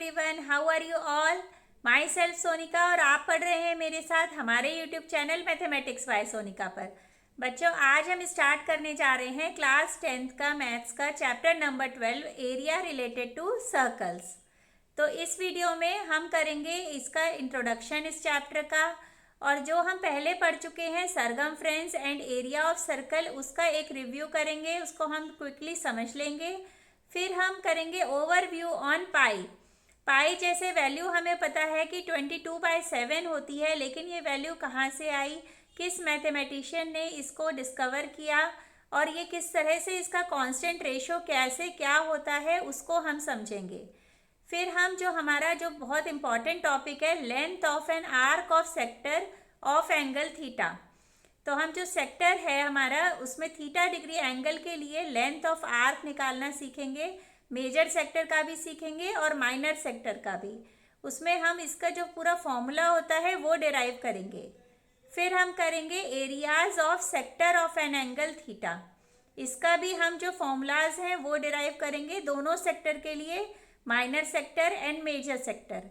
Everyone, how are you all. My self Sonika और आप पढ़ रहे हैं मेरे साथ हमारे YouTube channel mathematics by Sonika पर। बच्चों, आज हम स्टार्ट करने जा रहे हैं क्लास 10th का मैथ्स का chapter number 12 area related to circles. तो इस वीडियो में हम करेंगे इसका इंट्रोडक्शन इस चैप्टर का, और जो हम पहले पढ़ चुके हैं circumference and area of circle, उसका एक रिव्यू करेंगे, उसको हम क्विकली समझ लेंगे। फिर हम करेंगे ओवरव्यू ऑन पाई। पाई जैसे वैल्यू हमें पता है कि 22/7 होती है, लेकिन ये वैल्यू कहाँ से आई, किस मैथमेटिशियन ने इसको डिस्कवर किया और ये किस तरह से इसका कांस्टेंट रेशो कैसे क्या होता है उसको हम समझेंगे। फिर हम जो हमारा जो बहुत इंपॉर्टेंट टॉपिक है length of an arc of sector of angle theta, तो हम जो सेक्टर है हमारा उसमें थीटा डिग्री एंगल के लिए लेंथ ऑफ आर्क निकालना सीखेंगे। मेजर सेक्टर का भी सीखेंगे और माइनर सेक्टर का भी। उसमें हम इसका जो पूरा फॉर्मूला होता है वो डिराइव करेंगे। फिर हम करेंगे areas of sector of an angle theta, इसका भी हम जो फॉर्मूलाज हैं वो डिराइव करेंगे दोनों सेक्टर के लिए, minor sector and major sector.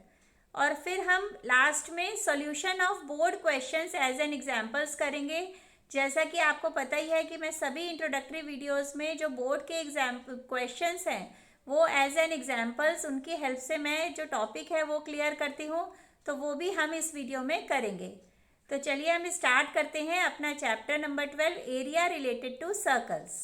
और फिर हम लास्ट में solution of board questions as an examples करेंगे। जैसा कि आपको पता ही है कि मैं सभी इंट्रोडक्टरी वीडियोस में जो बोर्ड के क्वेश्चंस हैं वो एज एन एग्जांपल्स उनकी हेल्प से मैं जो टॉपिक है वो क्लियर करती हूँ, तो वो भी हम इस वीडियो में करेंगे। तो चलिए हम स्टार्ट करते हैं अपना chapter number 12 area related to circles.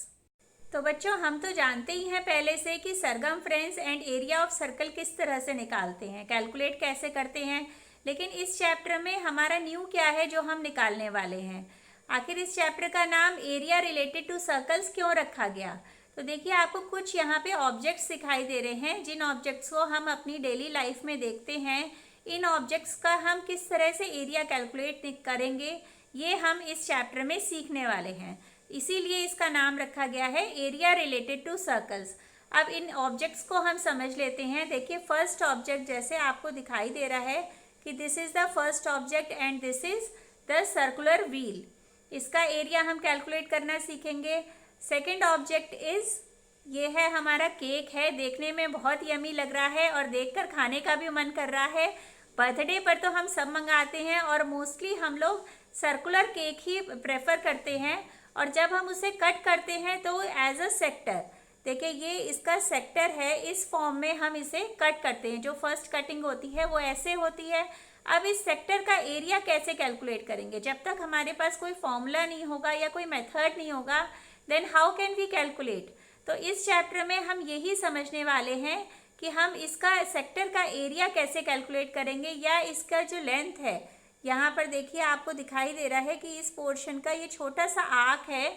तो बच्चों, हम तो जानते ही हैं पहले से कि circumference and area of circle किस तरह से निकालते हैं, कैलकुलेट कैसे करते हैं। लेकिन इस चैप्टर में हमारा न्यू क्या है जो हम निकालने वाले हैं। आखिर इस चैप्टर का नाम एरिया रिलेटेड टू सर्कल्स क्यों रखा गया? तो देखिए, आपको कुछ यहाँ पे ऑब्जेक्ट्स दिखाई दे रहे हैं, जिन ऑब्जेक्ट्स को हम अपनी डेली लाइफ में देखते हैं। इन ऑब्जेक्ट्स का हम किस तरह से एरिया कैलकुलेट करेंगे, ये हम इस चैप्टर में सीखने वाले हैं। इसीलिए इसका नाम रखा गया है एरिया रिलेटेड टू सर्कल्स। अब इन ऑब्जेक्ट्स को हम समझ लेते हैं। देखिए, फर्स्ट ऑब्जेक्ट जैसे आपको दिखाई दे रहा है कि this is the first object and this is the circular wheel, इसका एरिया हम कैलकुलेट करना सीखेंगे। सेकेंड ऑब्जेक्ट इज, ये है हमारा केक है, देखने में बहुत यमी लग रहा है और देखकर खाने का भी मन कर रहा है। बर्थडे पर तो हम सब मंगाते हैं और मोस्टली हम लोग सर्कुलर केक ही प्रेफर करते हैं, और जब हम उसे कट करते हैं तो एज अ सेक्टर, देखिए ये इसका सेक्टर है, इस फॉर्म में हम इसे कट करते हैं। जो फर्स्ट कटिंग होती है वो ऐसे होती है। अब इस सेक्टर का एरिया कैसे कैलकुलेट करेंगे? जब तक हमारे पास कोई फॉर्मूला नहीं होगा या कोई मेथड नहीं होगा, then how can we calculate. तो इस चैप्टर में हम यही समझने वाले हैं कि हम इसका सेक्टर का एरिया कैसे कैलकुलेट करेंगे, या इसका जो लेंथ है, यहाँ पर देखिए आपको दिखाई दे रहा है कि इस पोर्शन का ये छोटा सा आर्क है,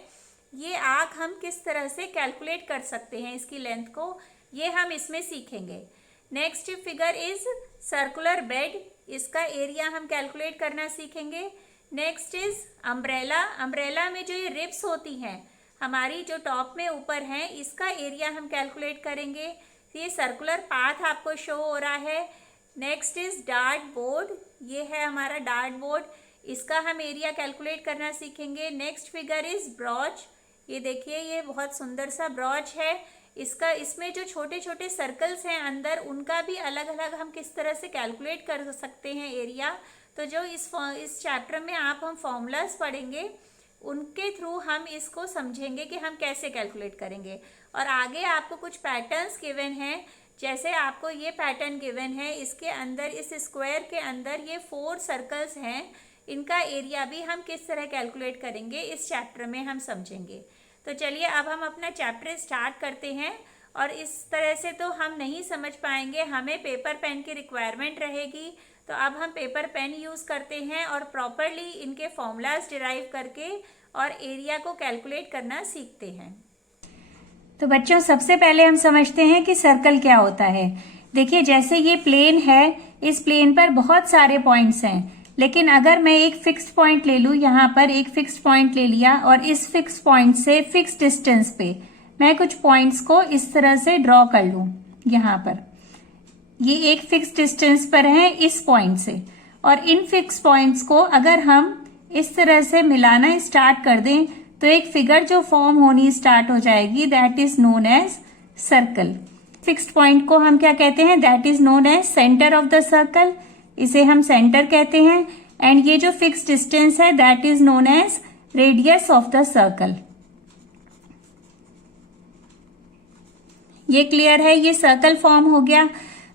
ये आर्क हम किस तरह से कैलकुलेट कर सकते हैं इसकी लेंथ को, ये हम इसमें सीखेंगे। Next figure is circular bed, इसका एरिया हम कैलकुलेट करना सीखेंगे। नेक्स्ट इज अम्ब्रेला, अम्ब्रेला में जो ये रिब्स होती हैं हमारी जो टॉप में ऊपर हैं, इसका एरिया हम कैलकुलेट करेंगे। ये सर्कुलर पाथ आपको शो हो रहा है। नेक्स्ट इज डार्ट बोर्ड, ये है हमारा डार्ट बोर्ड, इसका हम एरिया कैलकुलेट करना सीखेंगे। नेक्स्ट फिगर इज ब्रॉच, ये देखिए ये बहुत सुंदर सा ब्रॉच है, इसमें जो छोटे छोटे सर्कल्स हैं अंदर, उनका भी अलग अलग हम किस तरह से कैलकुलेट कर सकते हैं एरिया। तो जो इस चैप्टर में हम फॉर्मूलाज पढ़ेंगे, उनके थ्रू हम इसको समझेंगे कि हम कैसे कैलकुलेट करेंगे। और आगे आपको कुछ पैटर्न्स गिवन हैं, जैसे आपको ये पैटर्न गिवन है, इसके अंदर इस स्क्वायर के अंदर ये 4 सर्कल्स हैं, इनका एरिया भी हम किस तरह कैलकुलेट करेंगे इस चैप्टर में हम समझेंगे। तो चलिए अब हम अपना चैप्टर स्टार्ट करते हैं। और इस तरह से तो हम नहीं समझ पाएंगे, हमें पेपर पेन की रिक्वायरमेंट रहेगी। तो अब हम पेपर पेन यूज़ करते हैं और प्रॉपरली इनके फॉर्मूलाज डिराइव करके और एरिया को कैलकुलेट करना सीखते हैं। तो बच्चों, सबसे पहले हम समझते हैं कि सर्कल क्या होता है। देखिए, जैसे ये प्लेन है, इस प्लेन पर बहुत सारे पॉइंट्स हैं, लेकिन अगर मैं एक फिक्स्ड पॉइंट ले लूँ, यहाँ पर एक फिक्स्ड पॉइंट ले लिया और इस फिक्स्ड पॉइंट से फिक्स्ड डिस्टेंस पे मैं कुछ पॉइंट्स को इस तरह से ड्रॉ कर लूँ। यहाँ पर ये एक फिक्स्ड डिस्टेंस पर है इस पॉइंट से, और इन फिक्स पॉइंट्स को अगर हम इस तरह से मिलाना स्टार्ट कर दें तो एक फिगर जो फॉर्म होनी स्टार्ट हो जाएगी, that is known as circle. Fixed point को हम क्या कहते हैं, that is known as centre of the circle, इसे हम सेंटर कहते हैं। एंड ये जो फिक्स्ड डिस्टेंस है that is known as radius of the circle. ये क्लियर है, ये सर्कल फॉर्म हो गया।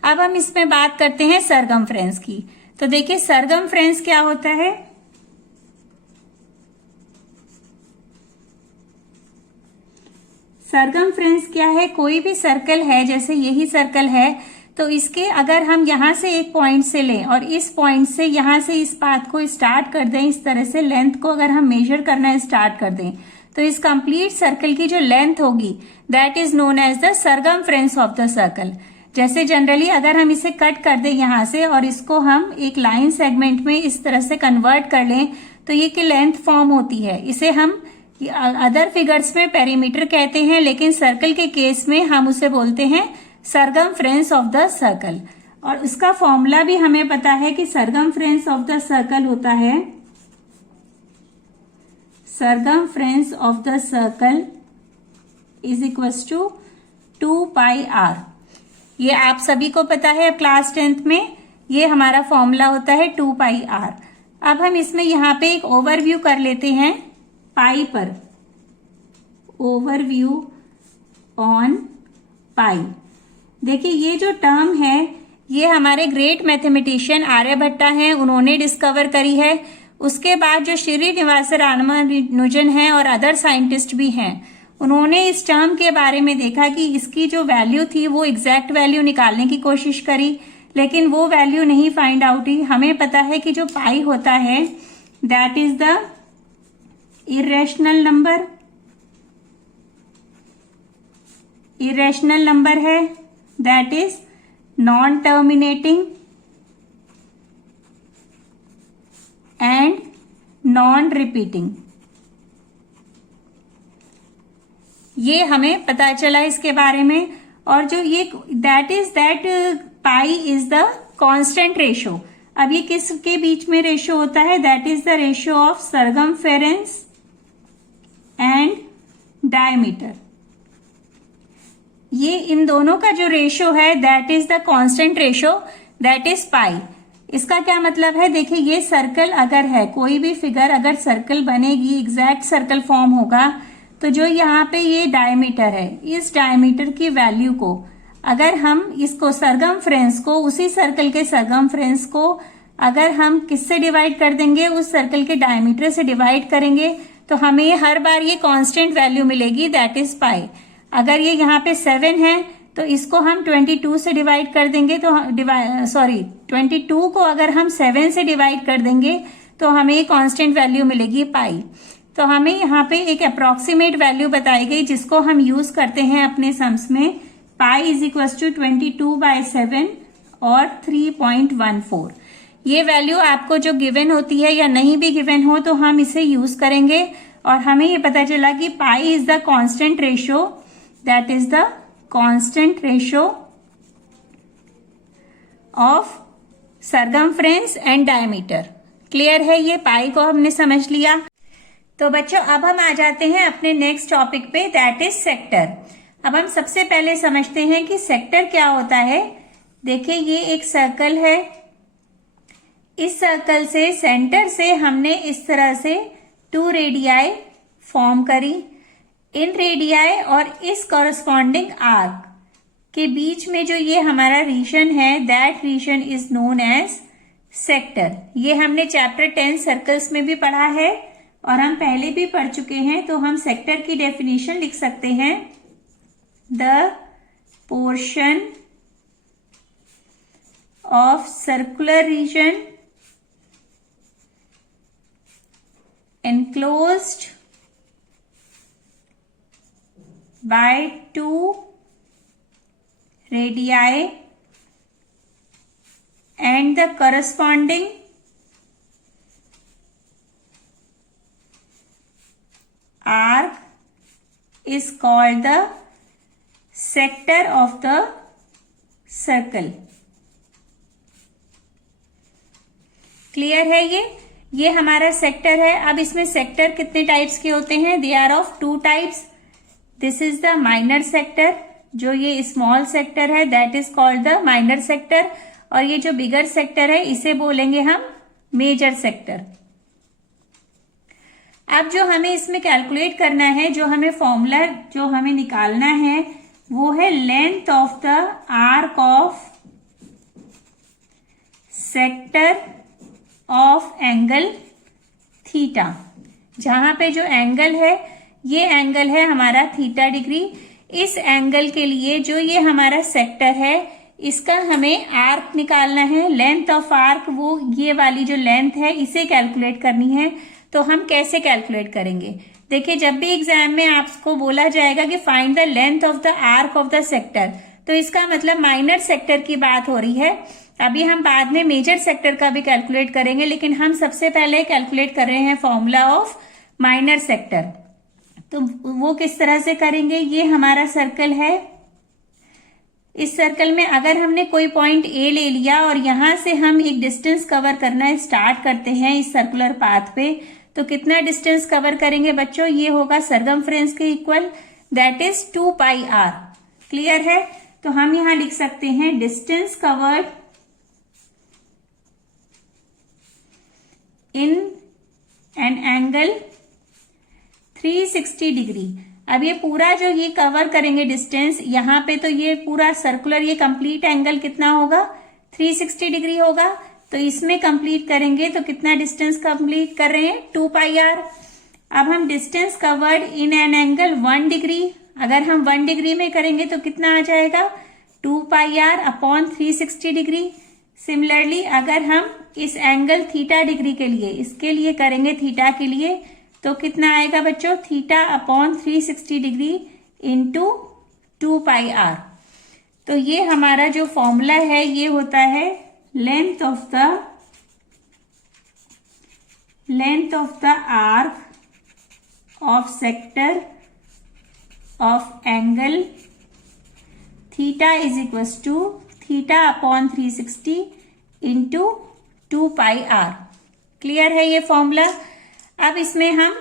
अब हम इसमें बात करते हैं सरकमफ्रेंस की। तो देखिए सरकमफ्रेंस क्या होता है, सरकमफ्रेंस क्या है, कोई भी सर्कल है, जैसे यही सर्कल है, तो इसके अगर हम यहां से एक पॉइंट से लें और इस पॉइंट से यहां से इस पाथ को स्टार्ट कर दें, इस तरह से लेंथ को अगर हम मेजर करना स्टार्ट कर दें, तो इस कंप्लीट सर्कल की जो लेंथ होगी that is known as the circumference of the circle. जैसे जनरली अगर हम इसे कट कर दें यहां से और इसको हम एक लाइन सेगमेंट में इस तरह से कन्वर्ट कर लें, तो ये की लेंथ फॉर्म होती है। इसे हम अदर फिगर्स में पेरीमीटर कहते हैं, लेकिन सर्कल के केस में हम उसे बोलते हैं सरकमफ्रेंस ऑफ द सर्कल। और उसका फॉर्मूला भी हमें पता है कि सरकमफ्रेंस ऑफ द सर्कल होता है, circumference of the circle is equals to 2 pi r। ये आप सभी को पता है, क्लास 10th में ये हमारा फॉर्मूला होता है 2 पाई r। अब हम इसमें यहाँ पे एक ओवरव्यू कर लेते हैं पाई पर, ओवरव्यू ऑन पाई। देखिए ये जो टर्म है ये हमारे ग्रेट मैथमेटिशियन आर्यभट्टा हैं, उन्होंने डिस्कवर करी है। उसके बाद जो श्रीनिवास रामानुजन हैं और अदर साइंटिस्ट भी हैं, उन्होंने इस टर्म के बारे में देखा कि इसकी जो वैल्यू थी वो एग्जैक्ट वैल्यू निकालने की कोशिश करी, लेकिन वो वैल्यू नहीं फाइंड आउट हुई। हमें पता है कि जो पाई होता है that is the irrational number, irrational number है, that is non terminating and non repeating. ये हमें पता चला इसके बारे में। और जो ये that pi is the constant ratio. अब ये किसके बीच में रेशो होता है, that is the ratio of circumference and diameter. ये इन दोनों का जो रेशो है that is the constant ratio, that is पाई। इसका क्या मतलब है, देखिए ये सर्कल अगर है, कोई भी फिगर अगर सर्कल बनेगी, एग्जैक्ट सर्कल फॉर्म होगा, तो जो यहाँ पे ये डायमीटर है, इस डायमीटर की वैल्यू को अगर हम इसको सरकमफ्रेंस को, उसी सर्कल के सरकमफ्रेंस को अगर हम किससे डिवाइड कर देंगे, उस सर्कल के डायमीटर से डिवाइड करेंगे, तो हमें हर बार ये कांस्टेंट वैल्यू मिलेगी, दैट इज पाई। अगर ये यहाँ पे 7 है तो इसको हम 22 से डिवाइड कर देंगे, तो 22 को अगर हम 7 से डिवाइड कर देंगे तो हमें कांस्टेंट वैल्यू मिलेगी पाई। तो हमें यहाँ पे एक अप्रोक्सीमेट वैल्यू बताई गई जिसको हम यूज करते हैं अपने सम्स में, पाई इज इक्वल टू 22/7 और 3.14। ये वैल्यू आपको जो गिवन होती है या नहीं भी गिवन हो तो हम इसे यूज करेंगे। और हमें ये पता चला कि pi is the constant ratio, that is the constant ratio of circumference and diameter. Clear है, ये पाई को हमने समझ लिया। तो बच्चों अब हम आ जाते हैं अपने नेक्स्ट टॉपिक पे, दैट इज सेक्टर। अब हम सबसे पहले समझते हैं कि सेक्टर क्या होता है। देखिए ये एक सर्कल है, इस सर्कल से सेंटर से हमने इस तरह से 2 रेडियाई फॉर्म करी। इन रेडियाई और इस कॉरस्पॉन्डिंग आर्क के बीच में जो ये हमारा रीजन है, that region is known as sector. ये हमने चैप्टर 10 सर्कल्स में भी पढ़ा है और हम पहले भी पढ़ चुके हैं। तो हम सेक्टर की डेफिनेशन लिख सकते हैं, the portion of circular region enclosed by 2 radii and the corresponding arc is called the sector of the circle। Clear है, ये हमारा सेक्टर है। अब इसमें सेक्टर कितने टाइप्स के होते हैं, they are of 2 types. This is the minor sector जो ये स्मॉल सेक्टर है that is called the minor sector, और ये जो बिगर सेक्टर है इसे बोलेंगे हम मेजर सेक्टर। अब जो हमें इसमें कैलकुलेट करना है, जो हमें फॉर्मूला जो हमें निकालना है वो है length of the arc of sector of angle theta. जहां पे जो एंगल है ये एंगल है हमारा थीटा डिग्री। इस एंगल के लिए जो ये हमारा सेक्टर है इसका हमें आर्क निकालना है। लेंथ ऑफ आर्क वो ये वाली जो लेंथ है इसे कैलकुलेट करनी है। तो हम कैसे कैलकुलेट करेंगे? देखिए, जब भी एग्जाम में आपको बोला जाएगा कि find the length of the arc of the sector, तो इसका मतलब माइनर सेक्टर की बात हो रही है। अभी हम बाद में मेजर सेक्टर का भी कैलकुलेट करेंगे, लेकिन हम सबसे पहले कैलकुलेट कर रहे हैं फॉर्मूला ऑफ माइनर सेक्टर। तो वो किस तरह से करेंगे? ये हमारा सर्कल है। इस सर्कल में अगर हमने कोई पॉइंट ए ले लिया और यहां से हम एक डिस्टेंस कवर करना स्टार्ट करते हैं इस सर्कुलर पाथ पे, तो कितना डिस्टेंस कवर करेंगे बच्चों? ये होगा सरकमफ्रेंस के equal, that is 2 pi r. Clear है? तो हम यहां लिख सकते हैं distance covered in an angle 360 degree. अब ये पूरा जो ये कवर करेंगे डिस्टेंस यहाँ पे, तो ये पूरा सर्कुलर ये कंप्लीट एंगल कितना होगा? 360 डिग्री होगा। तो इसमें कंप्लीट करेंगे तो कितना डिस्टेंस कंप्लीट कर रहे हैं? 2 पाई आर। अब हम distance covered in an angle 1 degree, अगर हम 1 डिग्री में करेंगे तो कितना आ जाएगा? 2 pi are upon 360 degree. Similarly अगर हम इस एंगल थीटा डिग्री के लिए, इसके लिए करेंगे थीटा के लिए, तो कितना आएगा बच्चों? Theta upon 360 degree into 2 pi r. तो ये हमारा जो फॉर्मूला है ये होता है length of the arc of sector of angle theta is equal to theta upon 360 into 2 pi r. Clear है ये फॉर्मूला? अब इसमें हम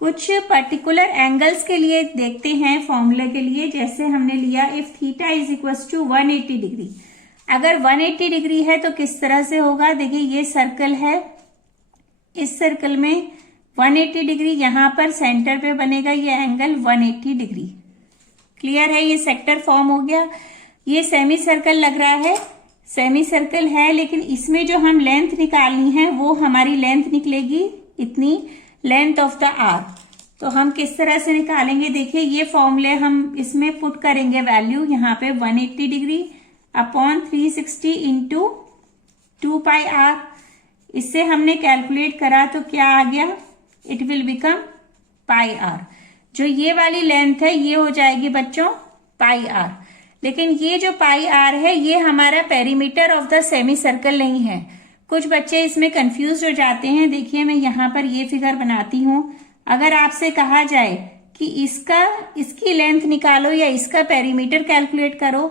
कुछ पर्टिकुलर एंगल्स के लिए देखते हैं फॉर्मूले के लिए। जैसे हमने लिया if theta is equal to 180 degree, अगर 180 डिग्री है तो किस तरह से होगा? देखिए, ये सर्कल है, इस सर्कल में 180 डिग्री यहां पर सेंटर पे बनेगा ये एंगल 180 डिग्री। क्लियर है? ये सेक्टर फॉर्म हो गया। ये सेमी सर्कल लग रहा है, सेमी सर्कल है, लेकिन इसमें जो हम लेंथ निकालनी है वो हमारी लेंथ निकलेगी इतनी, लेंथ ऑफ द आर्क। तो हम किस तरह से निकालेंगे? देखिए, ये फॉर्मूले हम इसमें पुट करेंगे वैल्यू यहाँ पे 180 degree upon 360 into 2 pi r. इससे हमने कैलकुलेट करा तो क्या आ गया? It will become pi r. जो ये वाली लेंथ है ये हो जाएगी बच्चों पाई आर। लेकिन ये जो पाई आर है ये हमारा perimeter of the semi circle नहीं है। कुछ बच्चे इसमें कंफ्यूज हो जाते हैं। देखिए, मैं यहाँ पर ये फिगर बनाती हूँ। अगर आपसे कहा जाए कि इसकी लेंथ निकालो या इसका पेरीमीटर कैलकुलेट करो,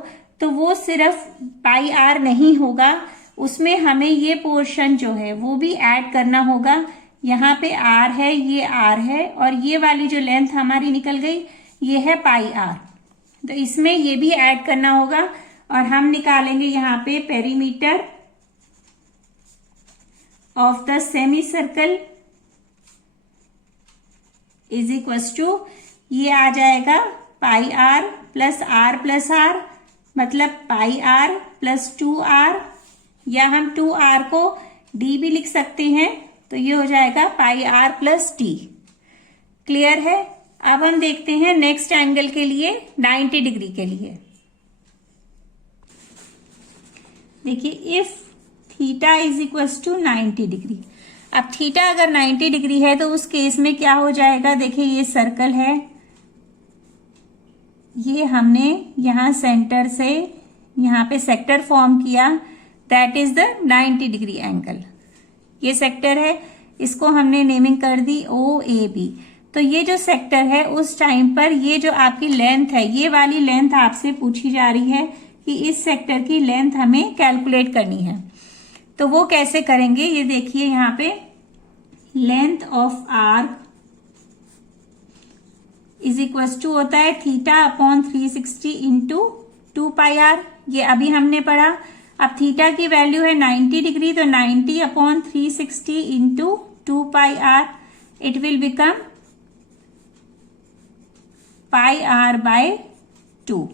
तो वो सिर्फ पाई आर नहीं होगा, उसमें हमें ये पोर्शन जो है वो भी ऐड करना होगा। यहाँ पे आर है, ये आर है, और ये वाली जो लेंथ हमारी निकल गई ये है पाई आर। तो इसमें ये भी ऐड करना होगा और हम निकालेंगे यहाँ पे perimeter of the semicircle is equal to, ये आ जाएगा पाई आर प्लस आर, मतलब पाई आर प्लस 2r, या हम 2r को d भी लिख सकते हैं, तो ये हो जाएगा pi are plus T. Clear है? अब हम देखते हैं नेक्स्ट एंगल के लिए 90 डिग्री के लिए। देखिए, if theta is equal to 90 degree. अब थीटा अगर 90 डिग्री है तो उस केस में क्या हो जाएगा? देखिए, ये सर्कल है, ये हमने यहां सेंटर से यहां पे सेक्टर फॉर्म किया, that is the 90 degree angle. ये सेक्टर है, इसको हमने नेमिंग कर दी OAB। तो ये जो सेक्टर है उस टाइम पर ये जो आपकी लेंथ है, ये वाली लेंथ आपसे पूछी जा रही है कि इस सेक्टर की लेंथ हमें कैलकुलेट करनी है। तो वो कैसे करेंगे? ये देखिए, यहाँ पे length of arc is equal to होता है थीटा अपॉन 360 इंटू 2πr। ये अभी हमने पढ़ा। अब थीटा की वैल्यू है 90 डिग्री, तो 90 upon 360 into 2πr, it will become πr/2।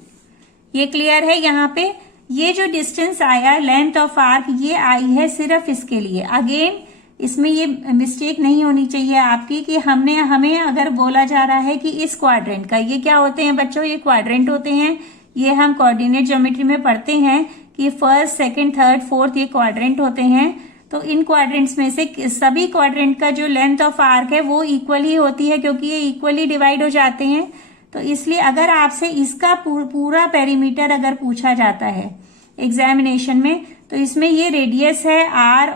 ये क्लियर है। यहाँ पे ये जो डिस्टेंस आया लेंथ ऑफ आर्क, ये आई है सिर्फ इसके लिए। अगेन इसमें ये मिस्टेक नहीं होनी चाहिए आपकी कि हमें अगर बोला जा रहा है कि इस क्वाड्रेंट का, ये क्या होते हैं बच्चों, ये क्वाड्रेंट होते हैं। ये हम कोऑर्डिनेट ज्योमेट्री में पढ़ते हैं कि फर्स्ट, सेकंड, थर्ड, फोर्थ ये क्वाड्रेंट होते हैं। तो इन क्वाड्रेंट्स में से सभी क्वाड्रेंट का जो लेंथ ऑफ आर्क है वो इक्वल ही होती है, क्योंकि ये इक्वली डिवाइड हो जाते हैं। तो इसलिए अगर आपसे इसका पूरा पेरीमीटर अगर पूछा जाता है एग्जामिनेशन में, तो इसमें ये रेडियस है r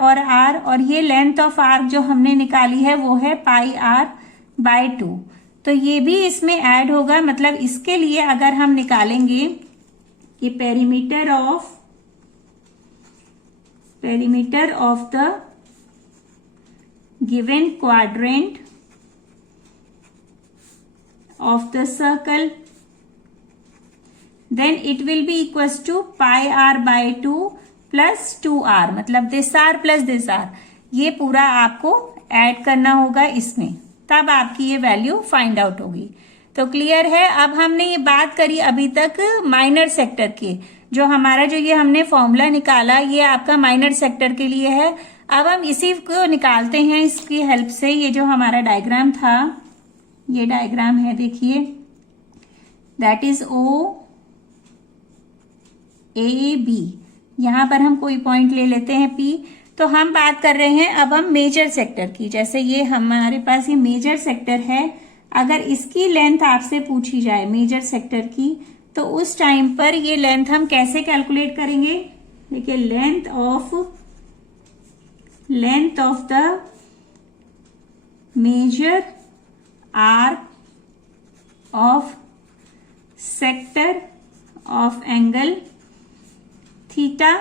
और ये लेंथ ऑफ आर्क जो हमने निकाली है वो है πr/2। तो ये भी इसमें ऐड होगा। मतलब इसके लिए अगर हम निकालेंगे कि perimeter of the given quadrant of the circle, then it will be equals to πr/2 plus 2r, मतलब this r plus this r, ये पूरा आपको ऐड करना होगा इसमें, तब आपकी ये वैल्यू फाइंड आउट होगी। तो क्लियर है। अब हमने ये बात करी अभी तक माइनर सेक्टर की, जो हमारा जो ये हमने फॉर्मूला निकाला ये आपका माइनर सेक्टर के लिए है। अब हम इसी को निकालते हैं इसकी हेल्प से। ये जो हमारा डायग्राम था, ये डायग्राम है, देखिए, दैट इज OAB। यहां पर हम कोई पॉइंट ले लेते हैं P। तो हम बात कर रहे हैं अब हम मेजर सेक्टर की। जैसे ये हमारे पास ये मेजर सेक्टर है, अगर इसकी लेंथ आपसे पूछी जाए मेजर सेक्टर की, तो उस टाइम पर ये लेंथ हम कैसे कैलकुलेट करेंगे। देखिए, length of the major arc of sector of angle theta.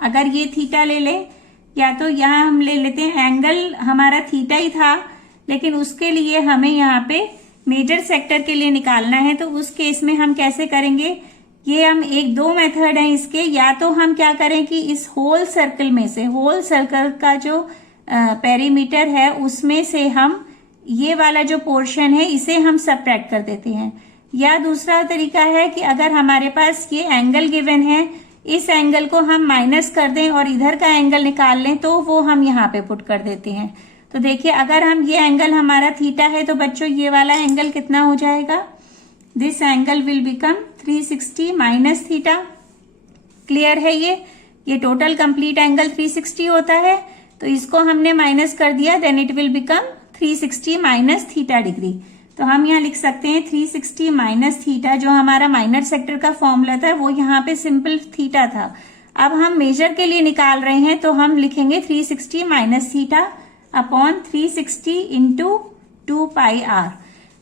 अगर ये थीटा ले ले, या तो यहां हम ले लेते हैं एंगल हमारा थीटा ही था, लेकिन उसके लिए हमें यहाँ पे मेजर सेक्टर के लिए निकालना है। तो उस केस में हम कैसे करेंगे, ये हम दो मेथड हैं इसके। या तो हम क्या करें कि इस होल सर्कल में से, होल सर्कल का जो पेरीमीटर है उसमें से हम ये वाला जो पोर्शन है इसे हम सबट्रैक्ट कर देते हैं। या दूसरा तरीका है कि अगर हमारे पास ये एंगल गिवन है, इस एंगल को हम माइनस कर दें और इधर का एंगल निकाल लें, तो वो हम यहाँ पे पुट कर देते हैं। तो देखिए, अगर हम ये एंगल हमारा थीटा है, तो बच्चों ये वाला एंगल कितना हो जाएगा, this angle will become 360 minus theta. Clear है। ये टोटल कंप्लीट एंगल 360 होता है, तो इसको हमने माइनस कर दिया, then it will become 360 minus theta degree. तो हम यहाँ लिख सकते हैं 360 माइनस थीटा, जो हमारा माइनर सेक्टर का फॉर्मूला था वो यहाँ पे सिंपल थीटा था। अब हम मेजर के लिए निकाल रहे हैं, तो हम लिखेंगे 360 minus theta upon 360 into 2πr।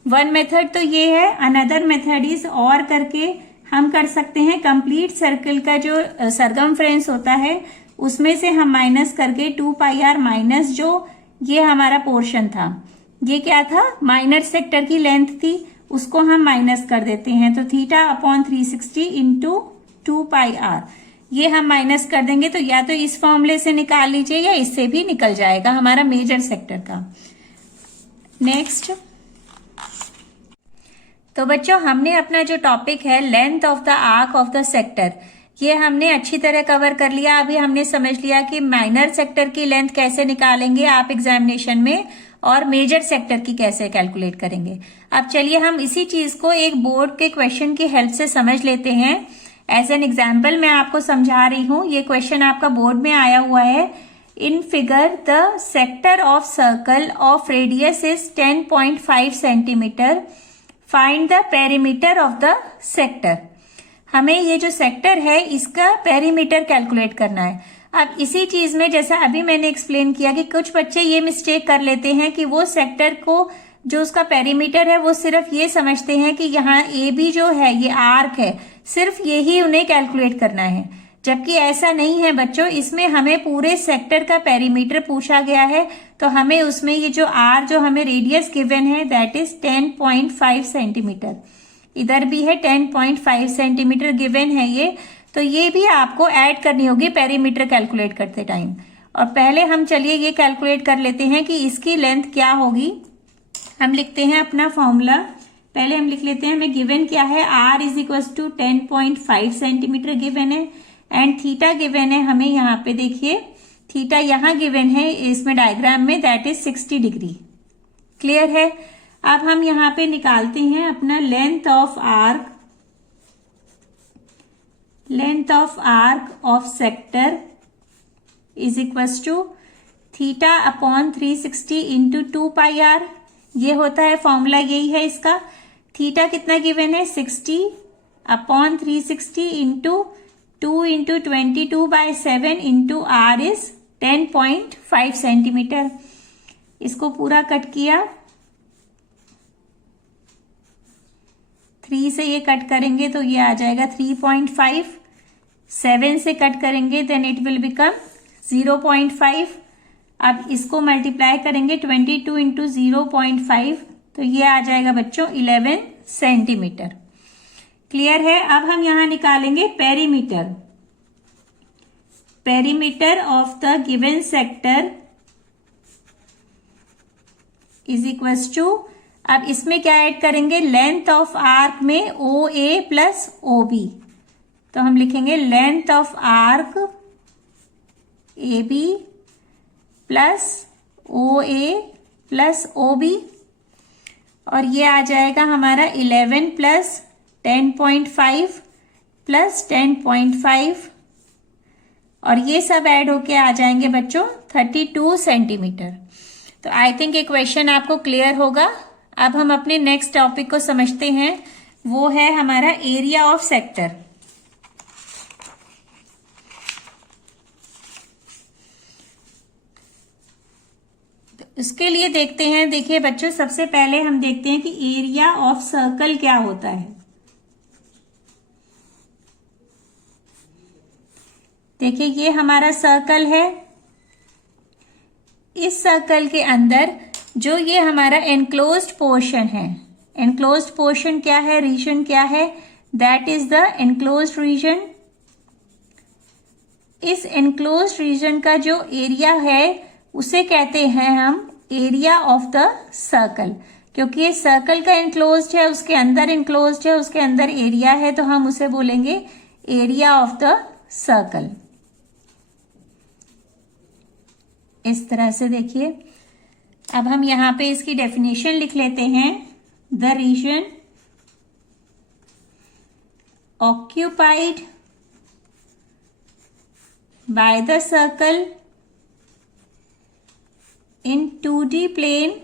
One method तो ये है। अनदर मेथड इज और करके हम कर सकते हैं कंप्लीट सर्कल का जो सरकमफ्रेंस होता है उसमें से हम माइनस करके 2πr माइनस जो ये हमारा पोर्शन था, ये क्या था, माइनर सेक्टर की लेंथ थी, उसको हम माइनस कर देते हैं। तो थीटा अपॉन 360 इंटू 2πr, ये हम माइनस कर देंगे। तो या तो इस फॉर्मूले से निकाल लीजिए या इससे भी निकल जाएगा हमारा मेजर सेक्टर का। नेक्स्ट, तो बच्चों हमने अपना जो टॉपिक है length of the arc of the sector, ये हमने अच्छी तरह कवर कर लिया। अभी हमने समझ लिया कि माइनर सेक्टर की लेंथ कैसे निकालेंगे आप एग्जामिनेशन में, और मेजर सेक्टर की कैसे कैलकुलेट करेंगे। अब चलिए हम इसी चीज को एक बोर्ड के क्वेश्चन की हेल्प से समझ लेते हैं। एज एन एग्जाम्पल मैं आपको समझा रही हूँ। ये क्वेश्चन आपका बोर्ड में आया हुआ है। In figure the sector of circle of radius is 10.5 centimetre, find the perimeter of the sector. हमें ये जो सेक्टर है इसका पेरीमीटर कैलकुलेट करना है। अब इसी चीज में जैसा अभी मैंने एक्सप्लेन किया कि कुछ बच्चे ये मिस्टेक कर लेते हैं कि वो सेक्टर को जो उसका पेरीमीटर है वो सिर्फ ये समझते हैं कि यहाँ ए बी जो है ये आर्क है, सिर्फ यही उन्हें कैलकुलेट करना है, जबकि ऐसा नहीं है बच्चों। इसमें हमें पूरे सेक्टर का पेरीमीटर पूछा गया है, तो हमें उसमें ये जो आर जो हमें रेडियस गिवन है दैट इज 10.5 सेंटीमीटर, इधर भी है 10.5 सेंटीमीटर गिवन है ये, तो ये भी आपको ऐड करनी होगी पेरीमीटर कैलकुलेट करते टाइम। और पहले हम चलिए ये कैलकुलेट कर लेते हैं कि इसकी लेंथ क्या होगी। हम लिखते हैं अपना फॉर्मूला, पहले हम लिख लेते हैं हमें गिवन क्या है, r is equal to 10.5 centimetre given है एंड थीटा गिवन है हमें यहाँ पे, देखिए थीटा यहाँ गिवन है इसमें डायग्राम में, दैट इज 60 डिग्री। क्लियर है। अब हम यहाँ पे निकालते हैं अपना length of arc of sector is equals to theta upon 360 into 2 pi r, ये होता है फॉर्मूला, यही है इसका। थीटा कितना गिवन है 60 upon 360 into 2 into 22/7 into r is 10.5 centimetre. इसको पूरा कट किया, 3 से ये कट करेंगे तो ये आ जाएगा 3.5, 7 से कट करेंगे देन इट विल बिकम 0.5। अब इसको मल्टीप्लाई करेंगे 22 इंटू 0.5 तो ये आ जाएगा बच्चों 11 सेंटीमीटर। क्लियर है। अब हम यहां निकालेंगे perimeter of the given sector is equals to, अब इसमें क्या ऐड करेंगे, लेंथ ऑफ आर्क में ओ ए प्लस ओ बी, तो हम लिखेंगे length of arc A B plus O A plus O B, और ये आ जाएगा हमारा 11 प्लस 10.5 प्लस 10.5, और ये सब ऐड होके आ जाएंगे बच्चों 32 सेंटीमीटर। तो आई थिंक ये क्वेश्चन आपको क्लियर होगा। अब हम अपने नेक्स्ट टॉपिक को समझते हैं, वो है हमारा एरिया ऑफ सेक्टर। इसके लिए देखते हैं, देखिए बच्चों सबसे पहले हम देखते हैं कि एरिया ऑफ सर्कल क्या होता है। देखिए ये हमारा सर्कल है, इस सर्कल के अंदर जो ये हमारा एनक्लोज्ड पोर्शन है, एनक्लोज्ड पोर्शन क्या है, रीजन क्या है, that is the enclosed region. इस एनक्लोज्ड रीजन का जो एरिया है उसे कहते हैं हम एरिया ऑफ द सर्कल, क्योंकि ये सर्कल का एनक्लोज्ड है, उसके अंदर एनक्लोज्ड है, उसके अंदर एरिया है, तो हम उसे बोलेंगे एरिया ऑफ द सर्कल। इस तरह से देखिए, अब हम यहां पे इसकी डेफिनेशन लिख लेते हैं, the region occupied by the circle in 2D plane,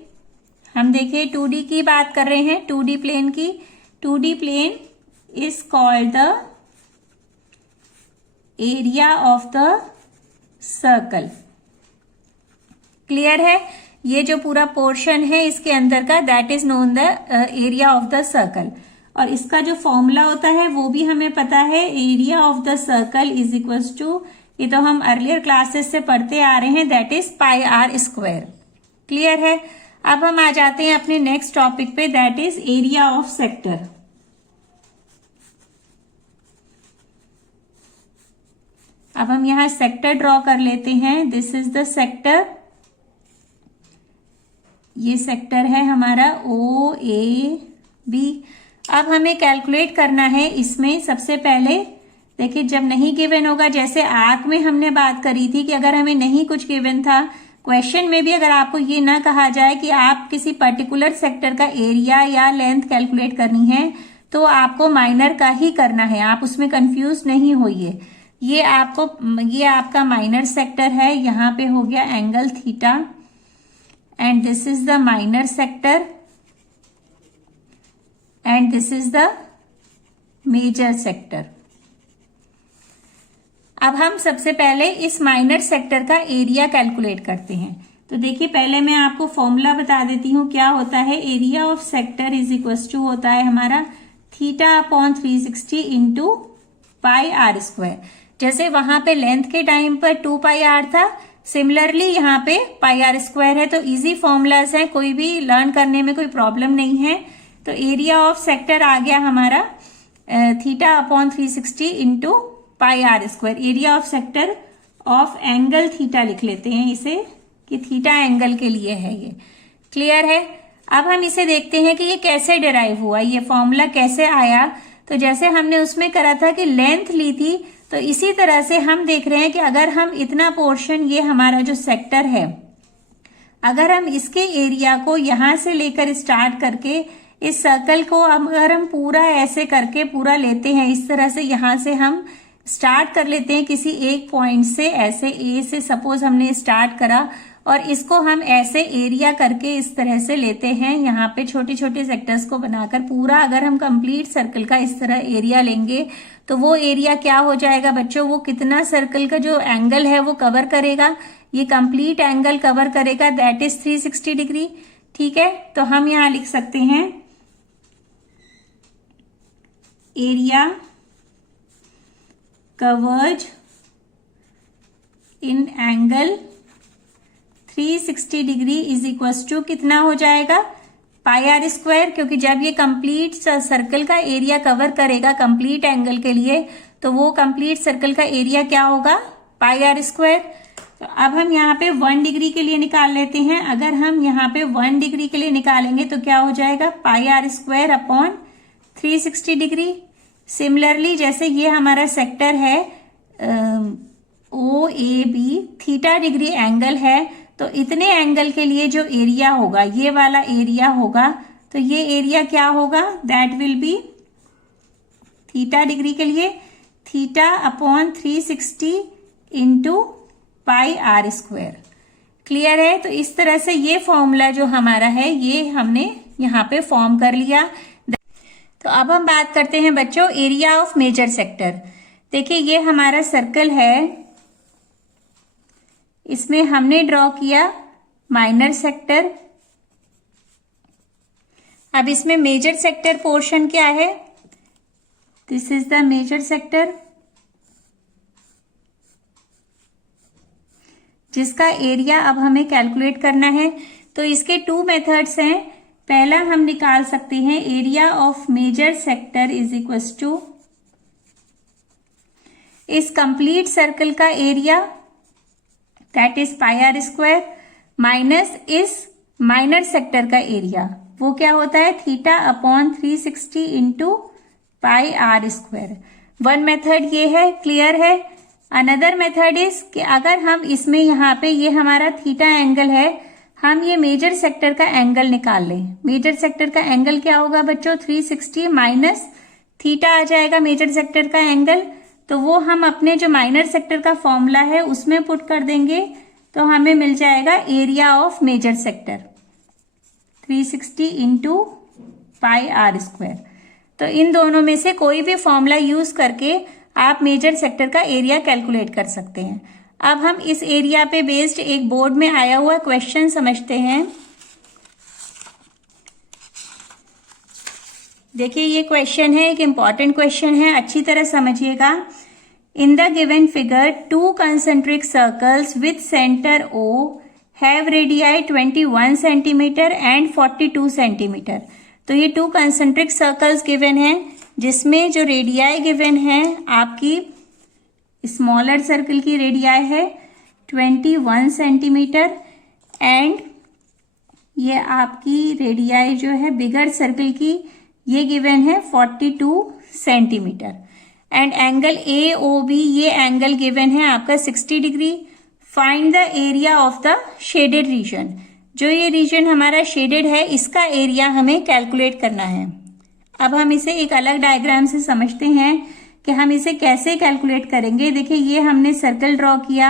हम देखिए 2D की बात कर रहे हैं, 2D प्लेन की, 2D plane is called the area of the circle. Clear है। ये जो पूरा पोर्शन है इसके अंदर का that is known the area of the circle, और इसका जो फॉर्मूला होता है वो भी हमें पता है, area of the circle is equals to, ये तो हम अर्लियर क्लासेस से पढ़ते आ रहे हैं, that is pi r square. Clear है। अब हम आ जाते हैं अपने नेक्स्ट टॉपिक पे, that is area of sector. अब हम यहां सेक्टर ड्रॉ कर लेते हैं, दिस इज द सेक्टर, ये सेक्टर है हमारा ओ ए बी। अब हमें कैलकुलेट करना है इसमें, सबसे पहले देखिए जब नहीं गिवन होगा, जैसे आर्क में हमने बात करी थी कि अगर हमें नहीं कुछ गिवन था, क्वेश्चन में भी अगर आपको ये ना कहा जाए कि आप किसी पर्टिकुलर सेक्टर का एरिया या लेंथ कैलकुलेट करनी है, तो आपको माइनर का ही करना है, आप उसमें कंफ्यूज नहीं होइए। ये आपका माइनर सेक्टर है, यहाँ पे हो गया angle theta, and this is the minor sector and this is the major sector. अब हम सबसे पहले इस माइनर सेक्टर का एरिया कैलकुलेट करते हैं। तो देखिए पहले मैं आपको फॉर्मूला बता देती हूँ क्या होता है। Area of sector is equals to होता है हमारा theta upon 360 into pi r square. जैसे वहां पे लेंथ के टाइम पर 2 पाई आर था, सिमिलरली यहाँ पे पाई आर स्क्वायर है। तो इजी फॉर्मूलाज है, कोई भी लर्न करने में कोई प्रॉब्लम नहीं है। तो एरिया ऑफ सेक्टर आ गया हमारा theta upon 360 into pi r square. Area of sector of angle theta लिख लेते हैं इसे कि थीटा एंगल के लिए है ये। क्लियर है। अब हम इसे देखते हैं कि ये कैसे डिराइव हुआ, ये फॉर्मूला कैसे आया। तो जैसे हमने उसमें करा था कि लेंथ ली थी, तो इसी तरह से हम देख रहे हैं कि अगर हम इतना पोर्शन, ये हमारा जो सेक्टर है, अगर हम इसके एरिया को यहां से लेकर स्टार्ट करके इस सर्कल को अगर हम पूरा ऐसे करके पूरा लेते हैं, इस तरह से यहां से हम स्टार्ट कर लेते हैं किसी एक पॉइंट से, ऐसे ए से सपोज हमने स्टार्ट करा और इसको हम ऐसे एरिया करके इस तरह से लेते हैं, यहाँ पे छोटे छोटे सेक्टर्स को बनाकर पूरा अगर हम कंप्लीट सर्कल का इस तरह एरिया लेंगे तो वो एरिया क्या हो जाएगा बच्चों, वो कितना सर्कल का जो एंगल है वो कवर करेगा, ये कंप्लीट एंगल कवर करेगा, दैट इज 360 डिग्री। ठीक है, तो हम यहां लिख सकते हैं area covered in angle 360 degree is equal to कितना हो जाएगा, पाई आर स्क्वायर, क्योंकि जब ये कंप्लीट सर्कल का एरिया कवर करेगा कंप्लीट एंगल के लिए तो वो कंप्लीट सर्कल का एरिया क्या होगा, पाई आर स्क्वायर। तो अब हम यहाँ पे 1 डिग्री के लिए निकाल लेते हैं। अगर हम यहाँ पे 1 डिग्री के लिए निकालेंगे तो क्या हो जाएगा, pi r square upon 360 degree. Similarly जैसे ये हमारा सेक्टर है O A B, theta degree angle है, तो इतने एंगल के लिए जो एरिया होगा, ये वाला एरिया होगा, तो ये एरिया क्या होगा, that will be theta degree के लिए theta upon 360 into pi r square. Clear है। तो इस तरह से ये फॉर्मूला जो हमारा है ये हमने यहाँ पे फॉर्म कर लिया। तो अब हम बात करते हैं बच्चों एरिया ऑफ मेजर सेक्टर। देखिए ये हमारा सर्कल है, इसमें हमने ड्रॉ किया माइनर सेक्टर। अब इसमें मेजर सेक्टर पोर्शन क्या है, this is the major sector, जिसका एरिया अब हमें कैलकुलेट करना है। तो इसके 2 मेथड्स हैं। पहला हम निकाल सकते हैं area of major sector is equal to इस कंप्लीट सर्कल का area that is pi r square minus इस माइनर सेक्टर का एरिया, वो क्या होता है theta upon 360 into pi r square. 1 method ये है। क्लियर है। अनदर मेथड इज कि अगर हम इसमें यहाँ पे ये हमारा थीटा एंगल है, हम ये मेजर सेक्टर का एंगल निकाल लें। मेजर सेक्टर का एंगल क्या होगा बच्चों, 360 माइनस थीटा आ जाएगा मेजर सेक्टर का एंगल। तो वो हम अपने जो माइनर सेक्टर का फॉर्मूला है उसमें पुट कर देंगे, तो हमें मिल जाएगा area of major sector 360 into pi r square. तो इन दोनों में से कोई भी फॉर्मूला यूज करके आप मेजर सेक्टर का एरिया कैलकुलेट कर सकते हैं। अब हम इस एरिया पे बेस्ड एक बोर्ड में आया हुआ क्वेश्चन समझते हैं। देखिए ये क्वेश्चन है, एक इंपॉर्टेंट क्वेश्चन है, अच्छी तरह समझिएगा। In the given figure 2 concentric circles with center O have radii 21 centimetre and 42 centimetre. तो ये 2 concentric circles गिवन है, जिसमें जो रेडियाई गिवन है आपकी स्मॉलर सर्कल की रेडियाई है 21 सेंटीमीटर एंड ये आपकी रेडियाई जो है बिगर सर्कल की ये गिवन है 42 centimetre and angle A O B, ये एंगल गिवन है आपका 60 degree. Find the area of the shaded region. जो ये रीजन हमारा शेडेड है इसका एरिया हमें कैलकुलेट करना है। अब हम इसे एक अलग डायग्राम से समझते हैं कि हम इसे कैसे कैलकुलेट करेंगे। देखिए ये हमने सर्कल ड्रॉ किया,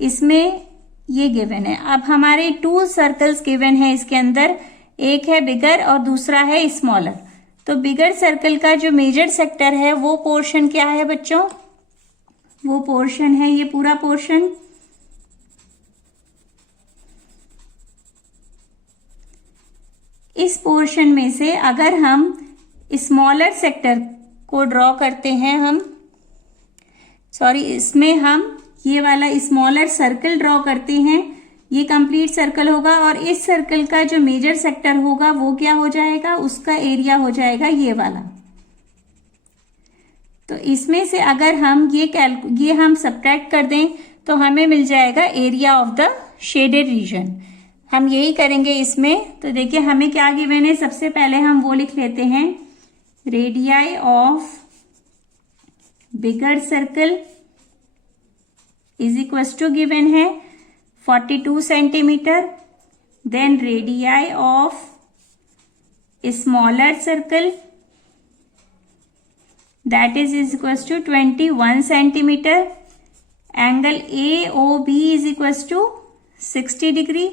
इसमें ये गिवन है। अब हमारे 2 सर्कल्स गिवन है इसके अंदर, एक है बिगर और दूसरा है स्मॉलर। तो बिगर सर्कल का जो मेजर सेक्टर है वो पोर्शन क्या है बच्चों, वो पोर्शन है ये पूरा पोर्शन। इस पोर्शन में से अगर हम स्मॉलर सेक्टर को ड्रॉ करते हैं, इसमें हम ये वाला स्मॉलर सर्कल ड्रॉ करते हैं, ये कंप्लीट सर्कल होगा और इस सर्कल का जो मेजर सेक्टर होगा वो क्या हो जाएगा, उसका एरिया हो जाएगा ये वाला। तो इसमें से अगर हम ये हम सब्ट्रैक्ट कर दें तो हमें मिल जाएगा area of the shaded reason. हम यही करेंगे इसमें। तो देखिए हमें क्या गिवन है, सबसे पहले हम वो लिख लेते हैं, radii of bigger circle is equal to given है 42 centimetre, then radii of smaller circle that is equals to 21 centimetre, angle AOB is equals to 60 degree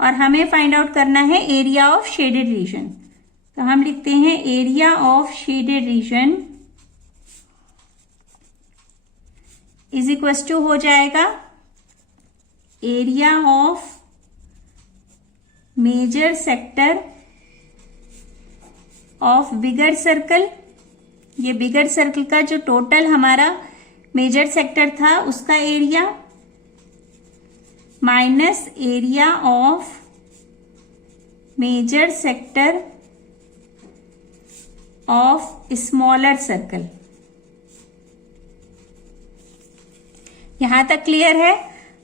और हमें फाइंड आउट करना है एरिया ऑफ शेडेड रीजन। तो हम लिखते हैं area of shaded region is equals to हो जाएगा area of major sector of bigger circle. ये बिगर सर्कल का जो टोटल हमारा मेजर सेक्टर था उसका area minus area of major sector of smaller circle. यहां तक क्लियर है।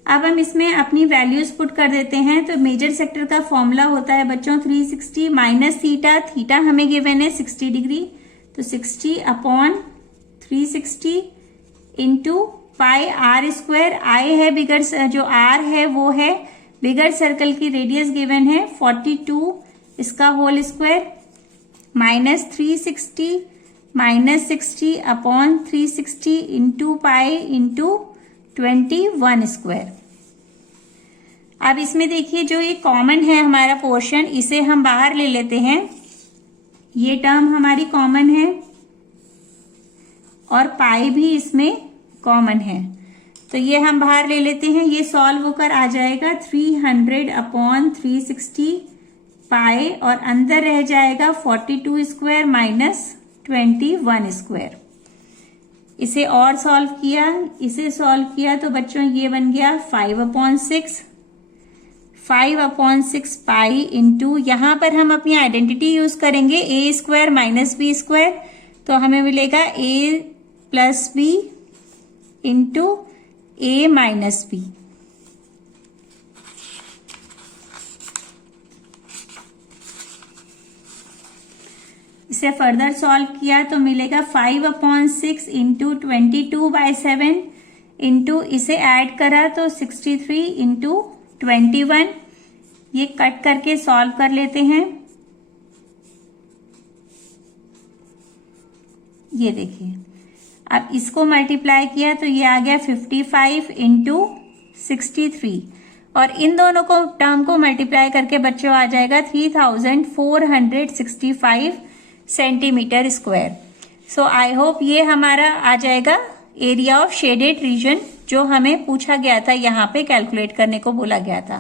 अब हम इसमें अपनी वैल्यूज पुट कर देते हैं। तो मेजर सेक्टर का फॉर्मूला होता है बच्चों 360 माइनस थीटा, थीटा हमें गिवन है 60 डिग्री, तो 60 upon 360 into pi r square. आई है बिगर, जो आर है वो है बिगर सर्कल की रेडियस गिवन है 42, इसका whole square minus 360 minus 60 upon 360 into pi into 21 square. अब इसमें देखिए जो ये कॉमन है हमारा पोर्शन, इसे हम बाहर ले लेते हैं। ये टर्म हमारी कॉमन है और पाई भी इसमें कॉमन है, तो ये हम बाहर ले लेते हैं। ये सॉल्व होकर आ जाएगा 300 अपॉन 360 पाई और अंदर रह जाएगा 42 स्क्वायर माइनस 21 स्क्वायर। इसे और सॉल्व किया, इसे सॉल्व किया तो बच्चों ये बन गया 5/6, 5/6 पाई इंटू, यहां पर हम अपनी आइडेंटिटी यूज करेंगे ए स्क्वायर माइनस बी स्क्वायर, तो हमें मिलेगा ए प्लस बी इंटू ए माइनस बी। इसे फर्दर सॉल्व किया तो मिलेगा 5/6 इंटू 22/7 इंटू, इसे ऐड करा तो 63 इंटू 21। ये कट करके सॉल्व कर लेते हैं। ये देखिए अब इसको मल्टीप्लाई किया तो ये आ गया 55 इंटू 63 और इन दोनों को टर्म को मल्टीप्लाई करके बच्चों आ जाएगा 3465 centimetre square. So I hope ये हमारा आ जाएगा एरिया ऑफ शेडेड रीजन जो हमें पूछा गया था, यहाँ पे कैलकुलेट करने को बोला गया था।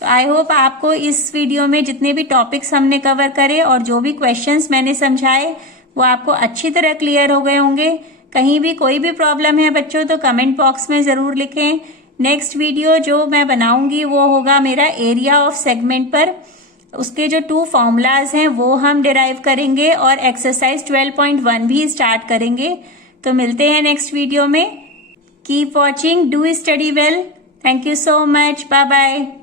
तो आई होप आपको इस वीडियो में जितने भी टॉपिक्स हमने कवर करे और जो भी क्वेश्चंस मैंने समझाए वो आपको अच्छी तरह क्लियर हो गए होंगे। कहीं भी कोई भी प्रॉब्लम है बच्चों तो कमेंट बॉक्स में जरूर लिखें। नेक्स्ट वीडियो जो मैं बनाऊंगी वो होगा मेरा एरिया ऑफ सेगमेंट पर, उसके जो 2 फॉर्मूलाज हैं वो हम डिराइव करेंगे और एक्सरसाइज 12.1 भी स्टार्ट करेंगे। तो मिलते हैं नेक्स्ट वीडियो में। Keep watching, do study well. Thank you so much, bye bye.